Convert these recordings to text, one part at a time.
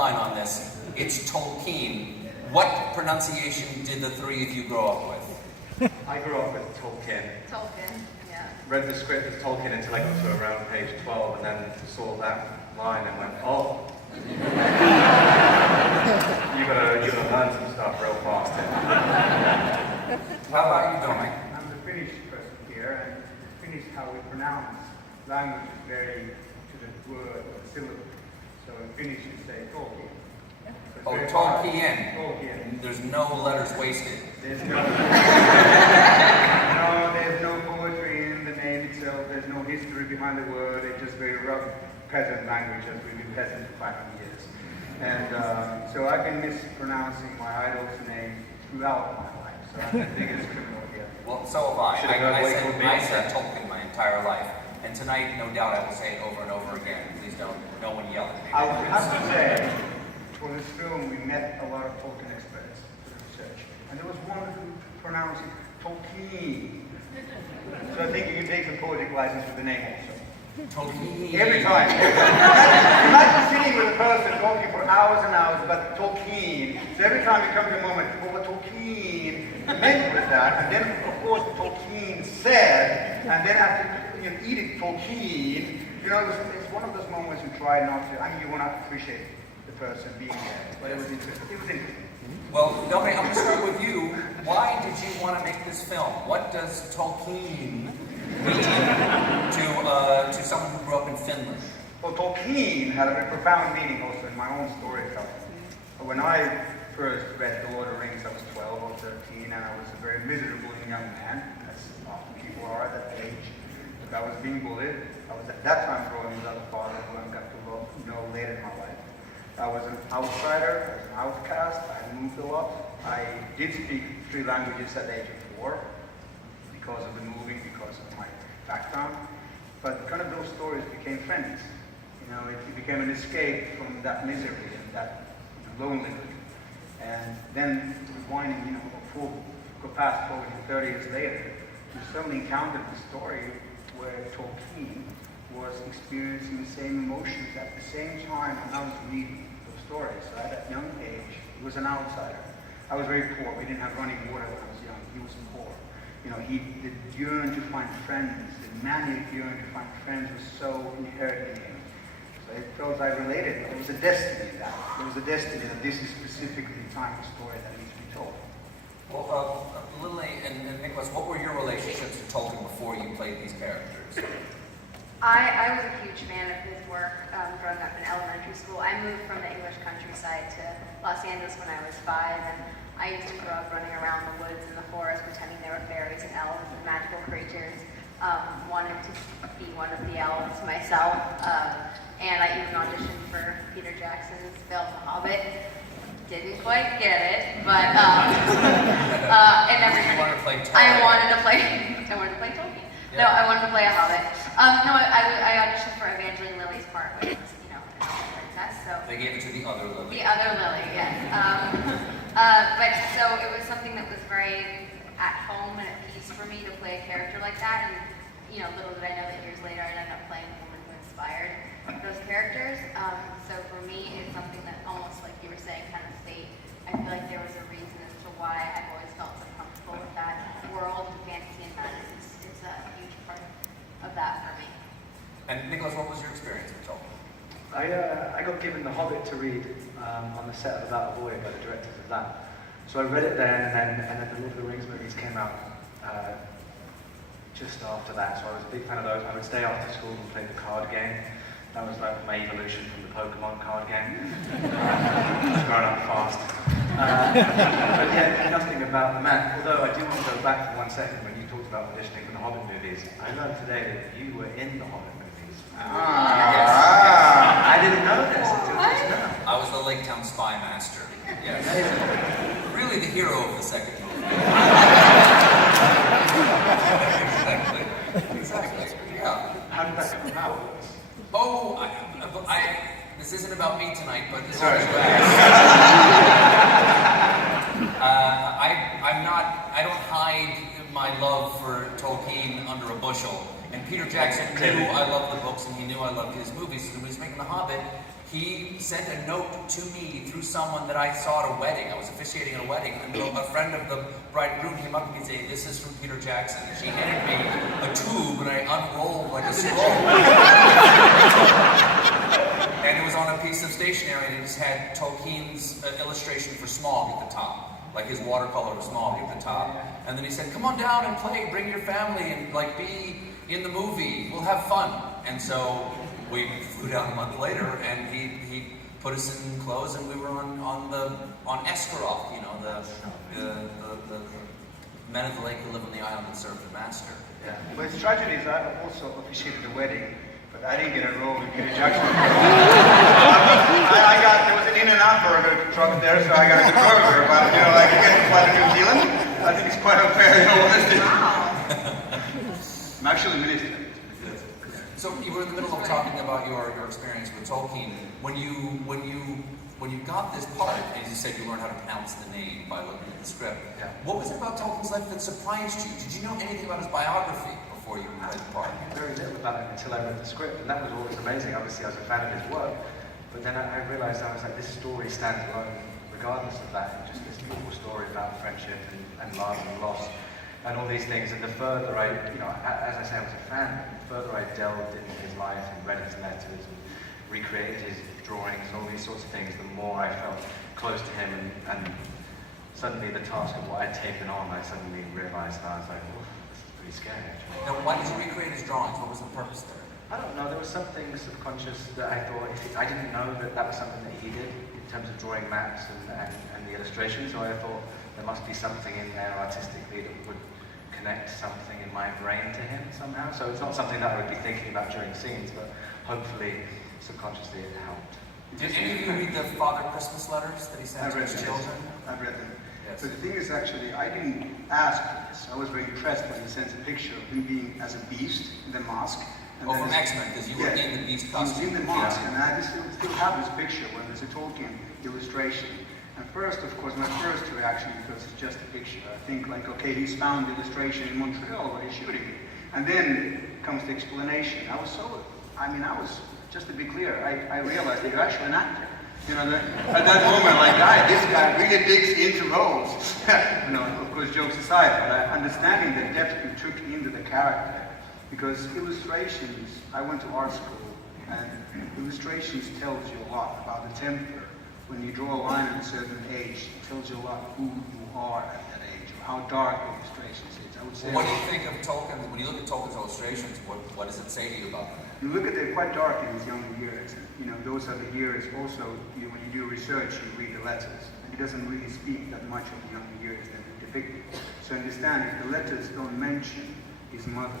line on this. It's Tolkien. What pronunciation did the three of you grow up with? I grew up with Tolkien. Tolkien, yeah. Read the script as Tolkien until I got to around page 12 and then saw that line and went, oh. you gotta learn some stuff real fast. How about you, Dominic? I'm the Finnish person here, and Finnish how we pronounce language is very to the word or syllable. So in Finnish you say Tolkien. So Oh, very hard. Tolkien. Tolkien. There's no letters wasted. There's no, there's no poetry in the name itself. There's no history behind the word. It's just very rough peasant language, as we've been peasant for 500 years. And so I've been mispronouncing my idol's name throughout my life. So I'm the biggest criminal here. Well, so have I. Should have gone away from I me. said Tolkien my entire life. And tonight, no doubt, I will say it over and over again. Please don't, no one yell at me. I would have to say, for this film, we met a lot of Tolkien experts for the research. And there was one who pronounced it Tolkien. So I think you can take some poetic license with the name also. Tolkien. Every time. Imagine sitting with a person talking for hours and hours about Tolkien. So every time you come to a moment, oh, what Tolkien meant with that, and then of course Tolkien said, and then after Edith Tolkien, it's one of those moments you try not to, you want to appreciate the person being there, but it was interesting. Well, Dominic, I'm going to start with you. Why did you want to make this film? What does Tolkien mean to someone who grew up in Finland? Well, Tolkien had a very profound meaning also in my own storytelling. When I first read The Lord of the Rings, I was 12 or 13, and I was a very miserable young man, as often people are at that age. I was being bullied. I was at that time growing without a father, who I got to know later in my life. I was an outsider, I was an outcast, I moved a lot. I did speak 3 languages at the age of 4 because of the moving, because of my background. But kind of those stories became friends. It became an escape from that misery and that loneliness. And then rewinding, go past 40 to 30 years later, we suddenly encountered the story where Tolkien was experiencing the same emotions at the same time when I was reading those stories. So at that young age, he was an outsider. I was very poor. We didn't have running water when I was young. He was poor. He yearned to find friends. The maniac yearn to find friends was so inherent in him. So it felt I related. There was a destiny in that. There was a destiny that this is specifically the type of story that needs to be told. Well, Lily and Nicholas, what were your relationships to Tolkien before you played these characters? I was a huge fan of his work growing up in elementary school. I moved from the English countryside to Los Angeles when I was 5, and I used to grow up running around the woods and the forest pretending there were fairies and elves and magical creatures. Wanted to be one of the elves myself, and I even auditioned for Peter Jackson's film The Hobbit. Didn't quite get it, but and I wanted to play Tolkien. Yeah. No, I wanted to play a Hobbit. No, I auditioned for Evangeline Lilly's part, which was, an elf princess. So they gave it to the other Lily. The other Lily, yes. But so it was something that was very at home and at peace for me to play a character like that. And little did I know that years later I'd end up playing the woman who inspired those characters. So for me, it's something that almost like you were saying, kind of fate. I feel like there was a reason as to why I've always felt so comfortable with that world of fantasy and magic. It's a huge part of that for me. And Nicholas, what was your experience with Tolkien? I got given The Hobbit to read on the set of About a Boy by the directors of that. So I read it then, and then the Lord of the Rings movies came out just after that. So I was a big fan of those. I would stay after school and play the card game. That was like my evolution from the Pokemon card game. Growing up fast. But yeah, nothing about the man. Although I do want to go back for 1 second when you talked about auditioning for the Hobbit movies. I learned today that you were in the Hobbit movies. Yes. I didn't know this until just now. I was the Lake Town Spy Master. Yes. Really the hero of the second movie. Exactly. Yeah. How did that come about? Oh, this isn't about me tonight, but as long Sorry. as you ask. I don't hide my love for Tolkien. Tolkien under a bushel. And Peter Jackson knew I loved the books and he knew I loved his movies. So when he was making The Hobbit, he sent a note to me through someone that I saw at a wedding. I was officiating at a wedding, and a friend of the bride and groom came up to me and said, "This is from Peter Jackson." And she handed me a tube, and I unrolled like a scroll. And it was on a piece of stationery, and it just had Tolkien's illustration for Smaug at the top, like his watercolor of Smaug at the top. And then he said, "Come on down and play, bring your family, and like be in the movie. We'll have fun." And so we flew down a month later, and he put us in clothes, and we were on Escaroth, you know, the men of the lake who live on the island and serve the master. Yeah. Well, it's tragedy is I also officiated a wedding, but I didn't get a role with Peter Jackson. There was an In-N-Out burger truck there, so I got a good burger. But you know, like you get to fly to New Zealand, I think it's quite unfair. You know, honestly. I'm actually minister. So you were in the middle of talking about your experience with Tolkien. When you got this part, as you said, you learned how to pronounce the name by looking at the script. Yeah. What was it about Tolkien's life that surprised you? Did you know anything about his biography before you read the part? Very little about it until I read the script, and that was always amazing. Obviously, I was a fan of his work, but then I realized I was like, this story stands alone, regardless of that. Just this little story about friendship and love and loss, and all these things. And the further I, as I say, I was a fan. The further I delved into his life and read his letters and recreated his drawings and all these sorts of things, the more I felt close to him. And suddenly, the task of what I'd taken on, I suddenly realized that I was like, oh, this is pretty scary, actually. Now, why did you recreate his drawings? What was the purpose there? I don't know, there was something subconscious that I thought, I didn't know that was something that he did in terms of drawing maps and the illustrations, so I thought there must be something in there artistically that would connect something in my brain to him somehow. So it's not something that I would be thinking about during scenes, but hopefully subconsciously it helped. Did any of you read the Father Christmas letters that he sent to his children? I've read them. Yes. But the thing is, actually, I didn't ask for this. I was very impressed when he sent a picture of him being as a beast in the mask. Oh, from X-Men, because you were in the Beast costume. He was in the mask, and I still have this picture when there's a Tolkien illustration. And first, of course, my first reaction, because it's just a picture, I think like, okay, he's found the illustration in Montreal where he's shooting it. And then comes the explanation. Just to be clear, I realized that you're actually an actor. You know, at that moment, like, this guy really digs into roles. Of course, jokes aside, but understanding the depth you took into the character. Because illustrations, I went to art school, and illustrations tells you a lot about the temper. When you draw a line at a certain age, it tells you a lot who you are at that age, or how dark the illustrations is. I would say. What do you think of Tolkien? When you look at Tolkien's illustrations, what does it say to you about them? You look at they're quite dark in his younger years. And, those are the years also, when you do research, you read the letters. And he doesn't really speak that much of the younger years that are depicted. So understand, if the letters don't mention his mother,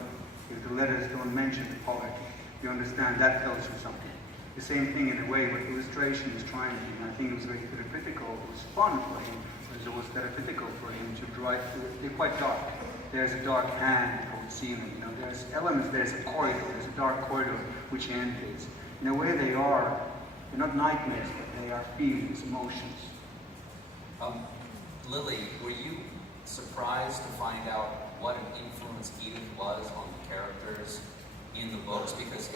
if the letters don't mention the poverty, you understand that tells you something. The same thing in a way what illustration is trying to do, and I think it was very therapeutical. It was fun for him, because it was therapeutical for him to draw. They're quite dark. There's a dark hand called the ceiling. There's elements. There's a corridor. There's a dark corridor which indicates. In a way, they're not nightmares, but they are feelings, emotions. Lily, were you surprised to find out what an influence Edith was on the characters in the books? Because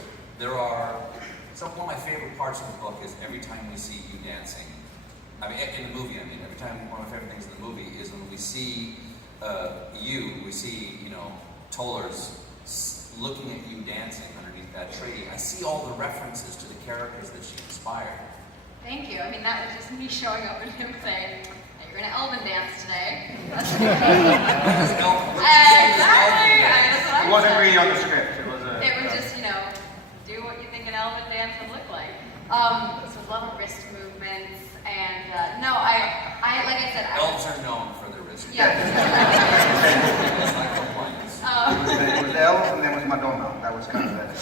one of my favorite parts of the book is every time we see you dancing. I mean, in the movie, every time, one of my favorite things in the movie is when we see we see, Tollers looking at you dancing underneath that tree. I see all the references to the characters that she inspired. Thank you. That was just me showing up and him saying, "Hey, you're gonna Elven dance today." That's exactly. It wasn't really on the script. It was just, do what you think an Elven dance would look like. So a lot of wrist movements, and like I said, Elves are known for their wrist. Yeah. It was Elves, and then was Madonna. That was kind of it.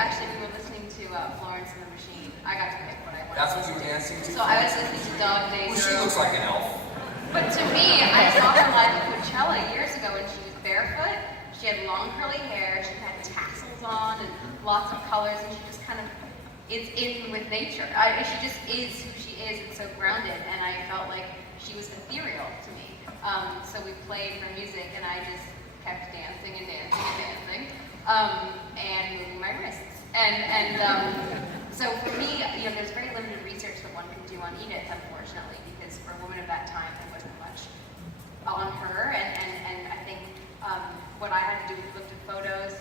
We were listening to Florence and the Machine. I got to pick what I wanted. That's what you were dancing to? So I was listening to Dog Days. Well, she looks like an elf. But to me, I saw her live at Coachella years ago, and she was barefoot. She had long curly hair. She had tassels on and lots of colors, and she just kind of is in with nature. She just is who she is, and so grounded. And I felt like she was ethereal to me. So we played her music, and I just kept dancing and dancing and dancing, and moving my wrists. So for me, there's very limited research that one can do on Edith, unfortunately, because for a woman of that time, there wasn't much on her. And I think what I had to do was look at photos,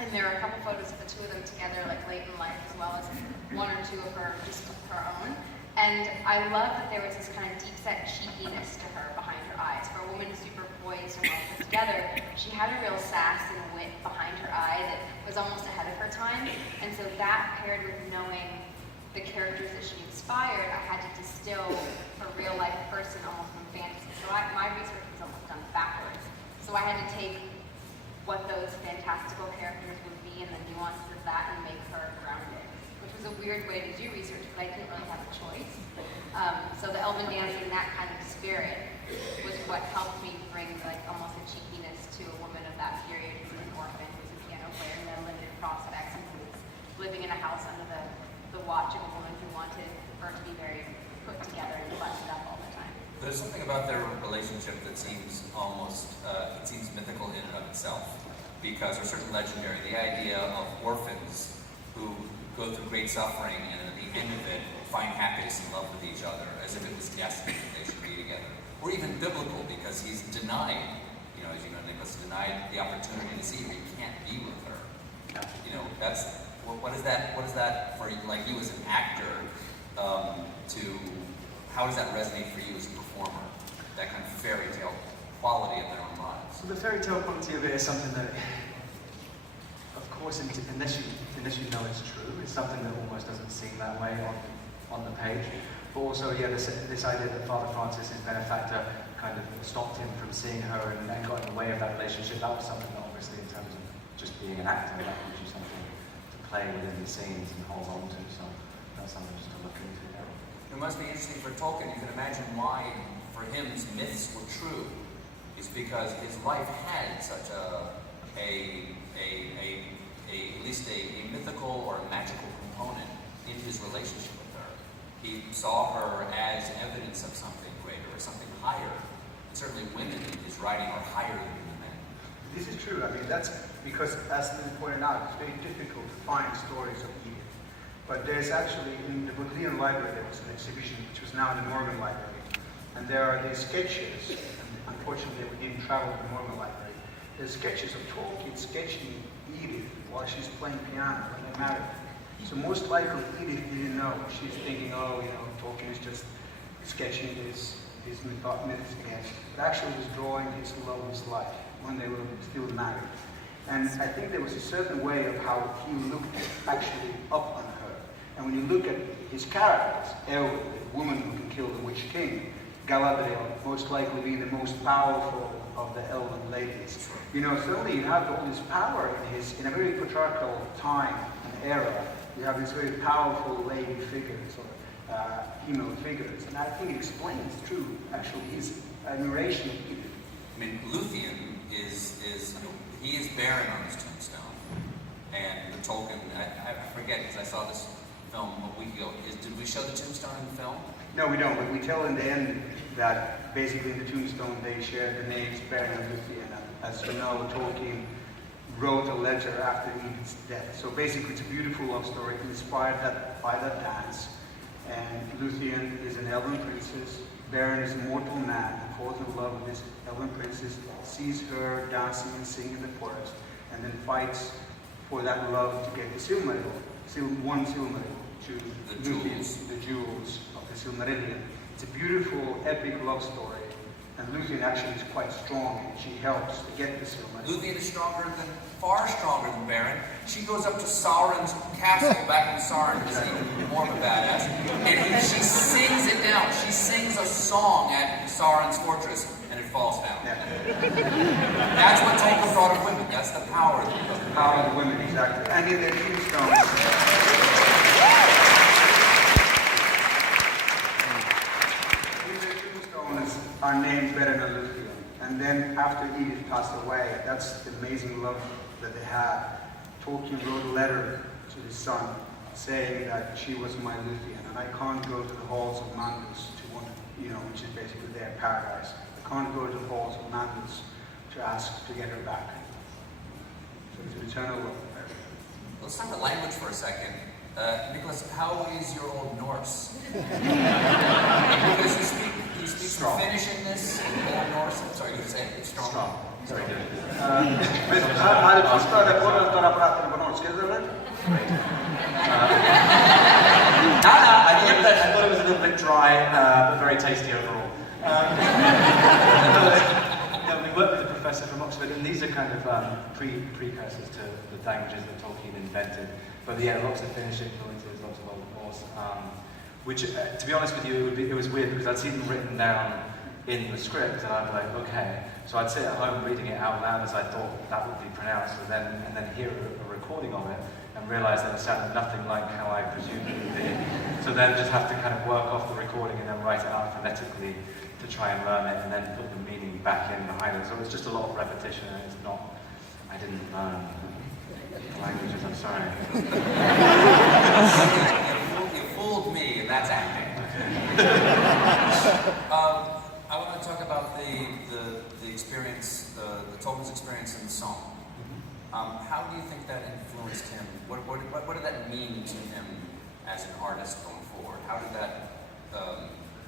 and there are a couple photos of the two of them together, like late in life, as well as one or two of her, just her own. And I love that there was this kind of deep-set cheekiness to her behind her eyes. For a woman super poised and well put together, she had a real sass and wit behind her eye that was almost ahead of her time. And so that, paired with knowing the characters that she inspired, I had to distill a real-life person almost from fantasy. So my research was almost done backwards. So I had to take what those fantastical characters would be and the nuances of that and make her grounded, which was a weird way to do research, but I didn't really have a choice. So the Elven dancing, that kind of spirit, was what helped me bring like almost a cheekiness to a woman of that period who was an orphan, who was a piano player, and had limited prospects, and who was living in a house under the watch of a woman who wanted her to be very put together and buttoned up all the time. There's something about their relationship that seems almost, it seems mythical in and of itself, because they're certainly legendary. The idea of orphans who go through great suffering and at the end of it find happiness and love with each other, as if it was destiny that they should be together. Or even biblical, because he's denied, as you know, Nicholas denied the opportunity to see her. He can't be with her. That's, what is that for like you as an actor, how does that resonate for you as a performer? That kind of fairy tale quality of their own lives. So the fairy tale quality of it is something that, of course, unless you know it's true, it's something that almost doesn't seem that way on the page. But also, this idea that Father Francis' benefactor kind of stopped him from seeing her and got in the way of that relationship, that was something that obviously in terms of just being an actor, that gives you something to play within the scenes and hold on to. So that's something just to look into. It must be interesting for Tolkien. You can imagine why, for him, his myths were true. It's because his life had such at least a mythical or a magical component in his relationship with her. He saw her as evidence of something greater or something higher. And certainly women in his writing are higher than the men. This is true. I mean, that's because, as Stephen pointed out, it's very difficult to find stories of Edith. But there's actually, in the Bodleian Library, there was an exhibition, which was now in the Norman Library. And there are these sketches, and unfortunately we didn't travel to the Norman Library. There's sketches of Tolkien sketching Edith while she's playing piano when they're married. So most likely Edith didn't know. She's thinking, Tolkien is just sketching his myths again. But actually he was drawing his love of his life when they were still married. And I think there was a certain way of how he looked actually up on her. And when you look at his characters, Eowyn, the woman who can kill the Witch King, Galadriel, most likely being the most powerful of the elven ladies. Suddenly you have all this power in a very patriarchal time and era. You have these very powerful lady figures or female figures, and I think it explains through actually his admiration of Edith. I mean, Luthien is he is Baron on his tombstone, and the Tolkien. I forget because I saw this film a week ago. Did we show the tombstone in the film? No, we don't, but we tell in the end that basically in the tombstone they share the names Baron and Luthien. And as you know, Tolkien wrote a letter after Edith's death. So basically it's a beautiful love story inspired by that dance. And Luthien is an elven princess. Baron is a mortal man who falls in love with this elven princess, sees her dancing and singing in the forest, and then fights for that love to get the Silmaril, one Silmaril, to Luthien, the jewels of the Silmarillion. It's a beautiful, epic love story. And Luthien actually is quite strong, and she helps to get the Silmaril. Luthien is far stronger than Baron. She goes up to Sauron's castle back when Sauron was even more of a badass, and she sings it down. She sings a song at Sauron's fortress, and it falls down. Yeah. That's what Tolkien thought of women. That's the power of The power of the women, exactly. And in their tombstones, are named Beren and Luthien. And then after Edith passed away, that's the amazing love that they had. Tolkien wrote a letter to his son saying that she was my Luthien, and I can't go to the halls of Mandos which is basically their paradise. I can't go to the halls of Mandos to ask to get her back. So it's an eternal love. Let's talk about language for a second. Nicholas, how is your old Norse? Because you speak some Finnish in this, Old Norse. I'm sorry, you were saying it's strong. Strong. Very good. Mä nyt vastaan, että voidaan tuoda praattelua norskilla. I thought it was a little bit dry, but very tasty overall. We worked with a professor from Oxford, and these are kind of precursors to the languages that Tolkien invented. But yeah, lots of Finnish influences, lots of Old Norse, which, to be honest with you, it was weird because I'd see them written down in the script, and I'd be like, okay. So I'd sit at home reading it out loud as I thought that would be pronounced, and then hear a recording of it, and realize that it sounded nothing like how I presumed it would be. So then just have to kind of work off the recording and then write it out phonetically to try and learn it, and then put the meaning back in behind it. So it was just a lot of repetition, and it's not, I didn't learn the languages, I'm sorry. You fooled me, and that's acting. I want to talk about the experience, the Tolkien's experience in the song. How do you think that influenced him? What did that mean to him as an artist going forward? How did that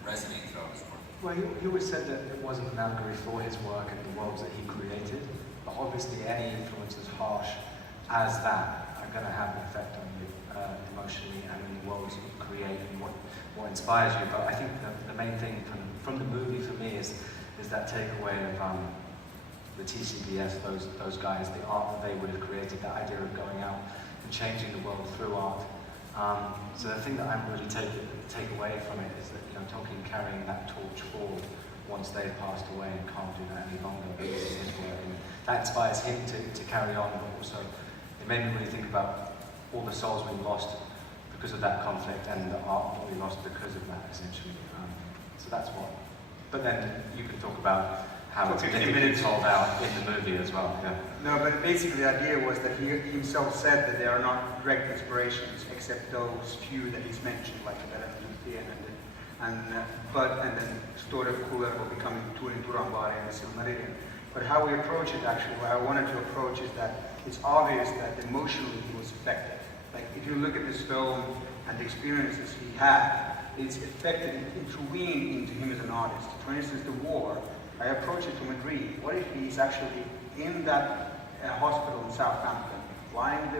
resonate throughout his work? Well, he always said that it wasn't an allegory for his work and the worlds that he created, but obviously any influence as harsh as that are going to have an effect on you emotionally and in the worlds you create and what inspires you. But I think the main thing from the movie for me is that takeaway of the TCBS, those guys, the art that they would have created, that idea of going out and changing the world through art. So the thing that I'm really take away from it is that, you know, Tolkien carrying that torch forward once they've passed away and can't do that any longer. This is his work, and that inspires him to carry on, but also it made me really think about all the souls we lost because of that conflict and the art that we lost because of that, essentially. So that's what. But then you can talk about how it's been told out in the movie as well. Yeah. No, but basically the idea was that he himself said that there are not direct inspirations except those few that he's mentioned, like the Lúthien and then story of Kullervo becoming Turin Turanvari and the Silmarillion. But how we approach it, actually, what I wanted to approach is that it's obvious that emotionally he was affected. Like if you look at this film and the experiences he had, it's affected, it intervened into him as an artist. For instance, the war, I approach it from a dream. What if he's actually in that hospital in Southampton, lying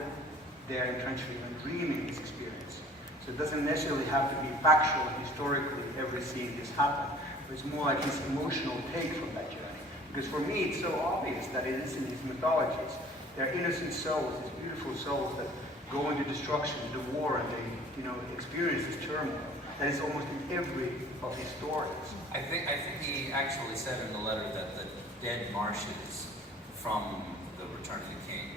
there in Trenchfield and dreaming his experience? So it doesn't necessarily have to be factual, historically, every scene this happened, but it's more like his emotional take from that journey. Because for me, it's so obvious that it is in his mythologies. They're innocent souls, these beautiful souls that go into destruction, the war, and they, experience this turmoil. That is almost in every of his stories. I think he actually said in the letter that the dead marshes from the Return of the King,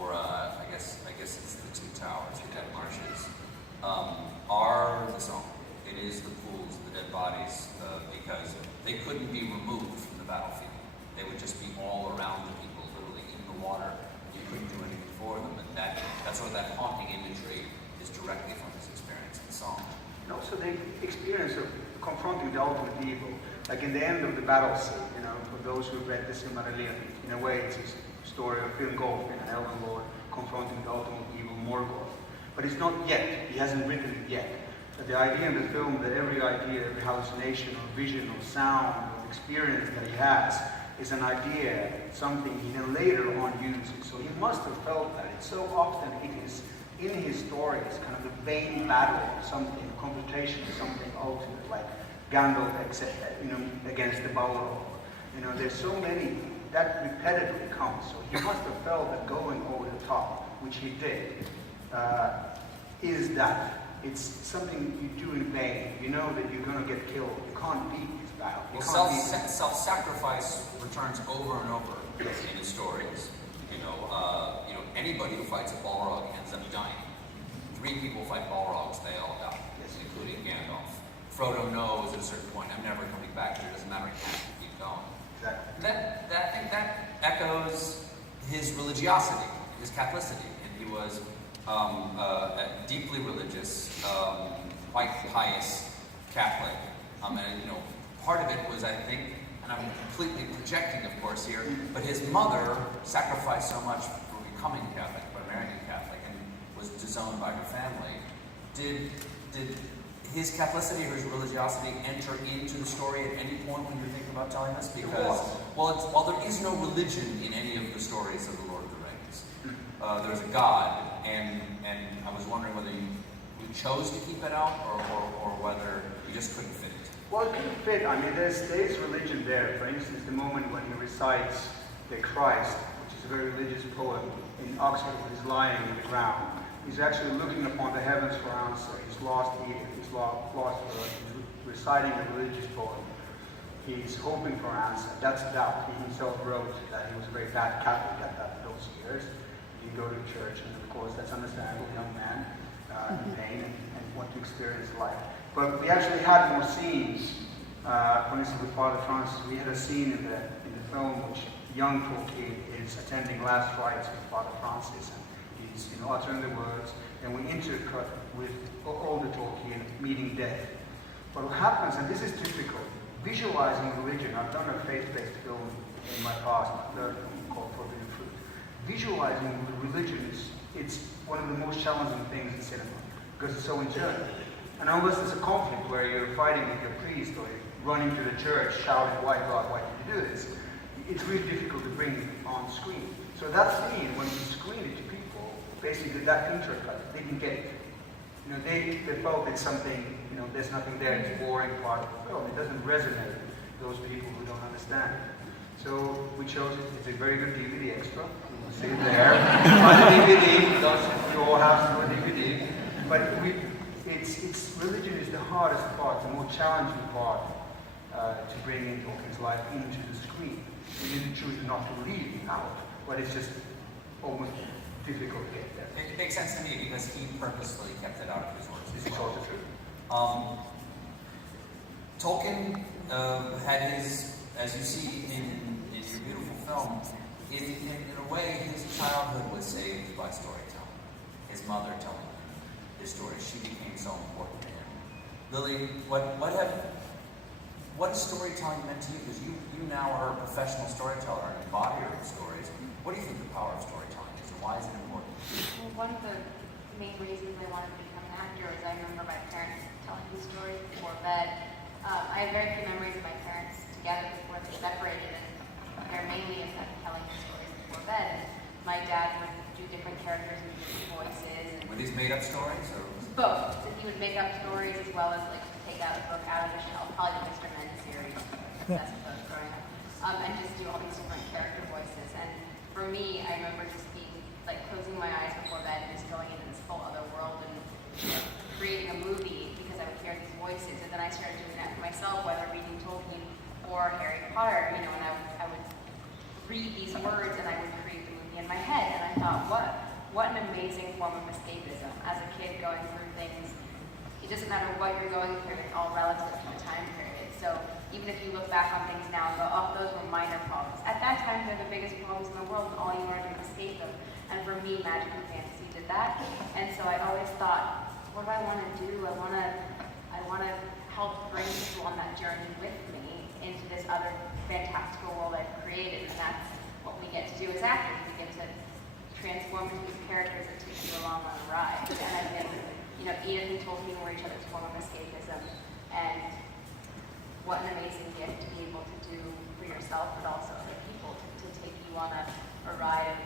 or I guess it's the Two Towers, the dead marshes, are the song. It is the pools, the dead bodies, because they couldn't be removed from the battlefield. They would just be all around the people, literally in the water. You couldn't do anything for them, and that's sort of that haunting imagery is directly from his experience in the song. And also the experience of confronting the ultimate evil, like in the end of the battle scene, for those who read the Silmarillion, in a way it's a story of Phil Goldman and Elven Lord confronting the ultimate evil, Morgoth. But it's not yet, he hasn't written it yet. But the idea in the film that every idea, every hallucination or vision or sound or experience that he has is an idea, something he then later on uses. So he must have felt that. It's so often it is in his stories, kind of the vain battle, something, confrontation, something ultimate, like Gandalf against the Balrog. There's so many, that repetitively comes. So he must have felt that going over the top, which he did, is that it's something you do in vain. You know that you're going to get killed. You can't beat this battle. Self-sacrifice returns over and over in his stories. Anybody who fights a Balrog ends up dying. 3 people fight Balrogs, they all die, including Gandalf. Frodo knows at a certain point, I'm never coming back here, it doesn't matter, he has to keep going. Exactly. I think that echoes his religiosity, his Catholicity, and he was deeply religious, quite pious Catholic. And part of it was, I think, and and I'm completely projecting, of course, here, but his mother sacrificed so much for becoming Catholic, by marrying a Catholic, and was disowned by her family. Did his Catholicity or his religiosity enter into the story at any point when you were thinking about telling this? Because, well, there is no religion in any of the stories of the Lord of the Rings. There's a God, and I was wondering whether you chose to keep it out, or whether you just couldn't fit it. Well, it couldn't fit. I mean, there is religion there. For instance, the moment when he recites the Christ, which is a very religious poem, in Oxford, he's lying on the ground. He's actually looking upon the heavens for answer. He's lost Eden. He's lost earth. He's reciting a religious poem. He's hoping for answer. That's doubt. He himself wrote that he was a very bad Catholic at those years. He didn't go to church, and of course, that's understandable. Young man in pain and want to experience life. But we actually had more scenes. For instance, with Father Francis, we had a scene in the film which young Tolkien is attending last rites with Father Francis, and he's uttering the words, and we intercut with older Tolkien meeting death. But what happens, and this is typical, visualizing religion. I've done a faith-based film in my past, a third film called Forbidden Fruit. Visualizing religion it's one of the most challenging things in cinema because it's so internal. And unless there's a conflict where you're fighting with your priest or you're running to the church shouting, "Why God, why did you do this?" It's really difficult to bring on screen. So that scene, when you screen it to people, basically that intercut, they didn't get it. They felt it's something, there's nothing there, it's a boring part of the film. It doesn't resonate with those people who don't understand it. So we chose it. It's a very good DVD extra. You will see it there. On the DVD, those you all have to do a DVD. But it's religion is the hardest part, the more challenging part to bring in Tolkien's life into the screen. We didn't choose not to leave it out, but it's just almost difficult to get there. It makes sense to me because he purposely kept it out of his works. It's also true. Tolkien had his, as you see in your beautiful film, in a way, his childhood was saved by storytelling. His mother telling him his story. She became so important to him. Lily, what has storytelling meant to you? Because you now are a professional storyteller, an embodier of stories. What do you think the power of storytelling is, and why is it important? Well, one of the main reasons I wanted to become an actor was I remember my parents telling me stories before bed. I have very few memories of my parents together before they separated, and they're mainly in fact telling me stories before bed. And my dad would do different characters with different voices. And Were these made-up stories, or? both. So he would make up stories as well as like take out a book out of the shelf, probably the Mr. Men series. That's what I was growing up. And just do all these different character voices. And for me, I remember just being like closing my eyes before bed and just going into this whole other world and creating a movie because I would hear these voices. And then I started doing that for myself, whether reading Tolkien or Harry Potter, and I would read these words and I would create the movie in my head. And I thought, what an amazing form of escapism. As a kid going through things, it doesn't matter what you're going through, it's all relative to the time period. So even if you look back on things now and go, oh, those were minor problems. At that time, they're the biggest problems in the world, and all you want to do is escape them. And for me, magic and fantasy did that. And so I always thought, what do I want to do? I want to help bring people on that journey with me into this other fantastical world I've created. And that's what we get to do as actors. We get to transform into these characters that take you along on a ride. And I think, Edith and Tolkien were each other's form of escapism. And what an amazing gift to be able to do for yourself, but also other people, to take you on a ride of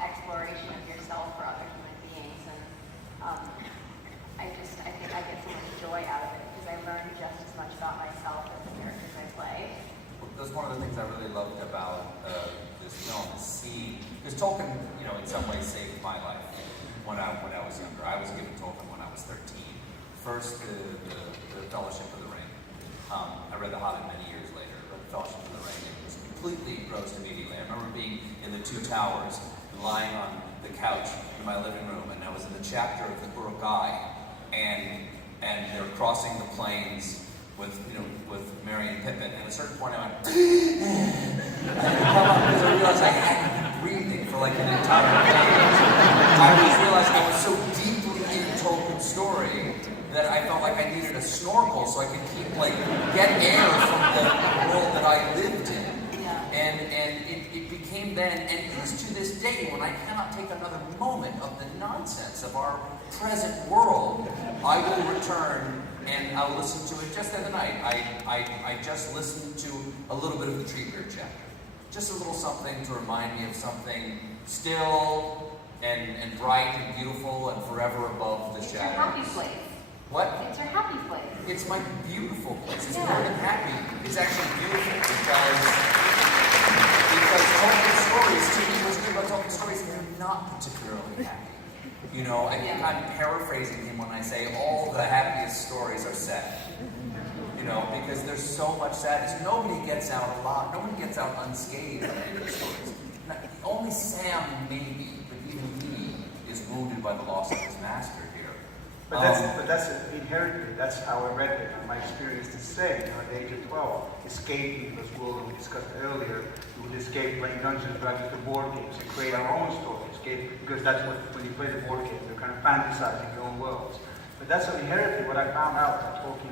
exploration of yourself for other human beings. And I think I get so much joy out of it because I learn just as much about myself as the characters I play. That's one of the things I really loved about this film, is seeing, because Tolkien, in some ways saved my life when I was younger. I was given Tolkien when I was 13. First, the Fellowship of the Ring. I read The Hobbit many years later, but The Fellowship of the Ring, it was completely engrossed immediately. I remember being in the Two Towers, and lying on the couch in my living room, and I was in the chapter of the Uruk-hai, and they were crossing the plains with Merry and Pippin, and at a certain point I went, because I realized I hadn't been breathing for like an entire day. I just realized I was so deeply in Tolkien's story that I felt like I needed a snorkel so I could get air from the world that I lived then, and is to this day, when I cannot take another moment of the nonsense of our present world, I will return and I'll listen to it just the other night. I just listened to a little bit of the Treatment chapter. Just a little something to remind me of something still and bright and beautiful and forever above the It's shadows. your happy place. What? It's your happy place. It's my beautiful place. It's Yeah. more than happy. It's actually beautiful because Tolkien stories, to me, what's good about Tolkien stories, they're not particularly happy. You know, I think I'm paraphrasing him when I say all the happiest stories are sad. You know, because there's so much sadness. Nobody gets out alive. Nobody gets out unscathed in these stories. Only Sam, maybe, but even he is wounded by the loss of his master here. But that's inherently, that's how I read it. My experience is the same. You know, at the age of 12, escaping this world we discussed earlier, we would escape playing Dungeons and Dragons, the board games, and create our own stories. Escape, because that's what, when you play the board games, you're kind of fantasizing your own worlds. But that's inherently what I found out that Tolkien